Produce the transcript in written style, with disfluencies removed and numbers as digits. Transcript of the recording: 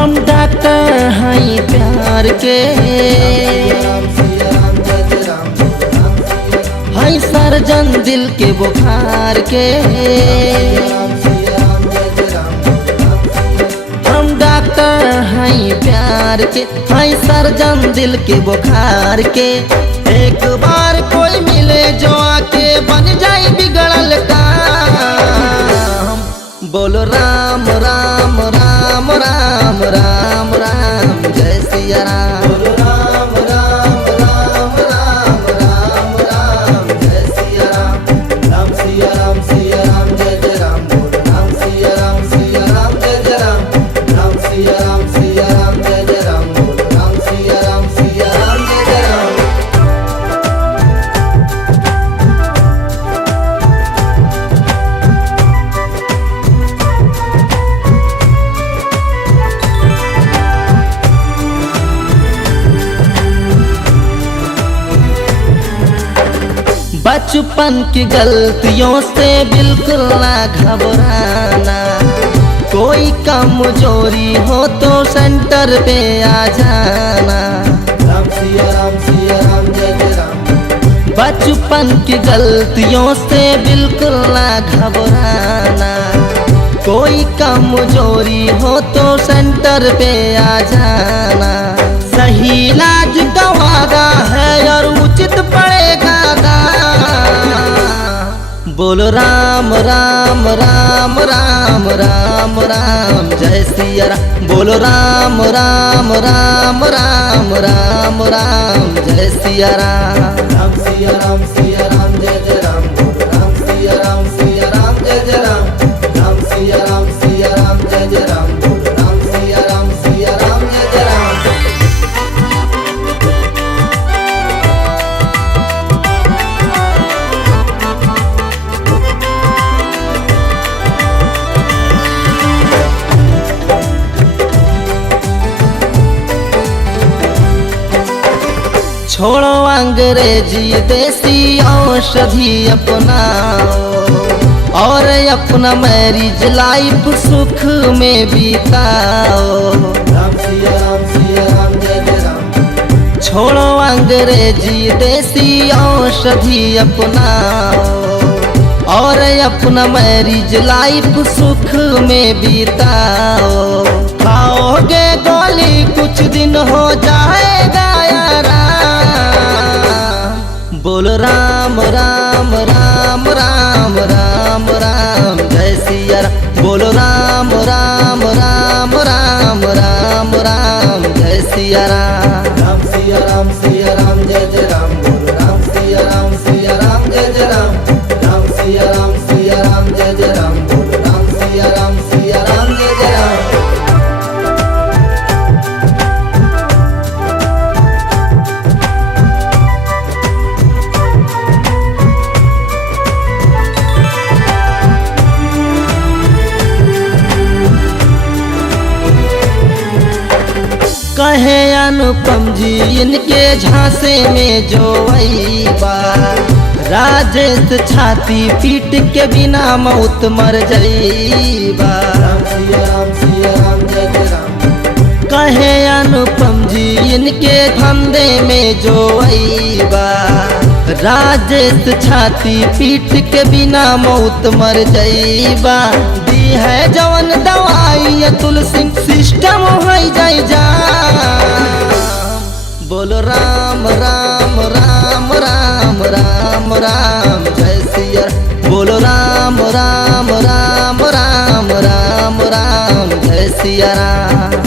हम डॉक्टर हैं प्यार के, हैं सर्जन दिल के बुखार के। हम डॉक्टर हैं प्यार के, हैं सर्जन दिल के बुखार के। एक बार कोई मिले जो आके बन जाए बिगड़ल काम। बोलो राम राम राम राम राम राम जय सिया राम। बोलो राम राम राम राम राम राम जय सिया राम। राम सिया राम जय जय राम। बोलो राम सिया राम जय जय राम। राम सिया राम जय जय राम। बोलो राम सिया राम जय जय राम। बचपन की गलतियों से बिल्कुल ना घबराना। कोई कमजोरी हो तो सेंटर पे आ जाना। राम सिया राम जय जय राम। बचपन की गलतियों से बिल्कुल ना घबराना। कोई कमजोरी हो तो सेंटर पे आ जाना। सही इलाज का वादा है और उचित पड़ेगा दाम। बोलो राम राम राम राम राम राम जय सिया राम। बोलो राम राम राम राम राम राम जय सिया राम। राम सिया राम जय जय राम। बोलो राम सिया राम जय जय राम। राम सिया राम जय जय राम। बोलो राम सिया राम जय जय राम। छोड़ो अंग्रेजी देसी औषधि अपनाओ और अपना मैरिज लाइफ सुख में बिताओ। राम सिया राम जय जय राम। छोड़ो अंग्रेजी देसी औषधि अपनाओ और अपना मैरिज लाइफ सुख में बिताओ। खाओगे गोली कुछ दिन हो जाएगा यारा। बोलो राम राम राम राम राम राम जय सिया राम। बोलो राम राम राम राम राम राम जय सिया राम। राम सिया राम जय जय राम। बोलो राम सिया राम जय जय राम। राम सिया राम जय जय राम। बोलो राम सिया राम जय जय राम। कहे अनुपम जी इनके झांसे में जो बा। राजेश छाती पीट के बिना मौत मर जाइबा। राम सिया राम जय जय राम। कहे अनुपम जी इनके धंधे में जो बा। राजेश छाती पीट के बिना मौत मर जाइबा। दी है जवन दवाई तुलसी सिस्टम हो जाई जा। बोलो राम राम राम राम राम राम जय सिया। बोलो राम राम राम राम राम राम जय सिया राम।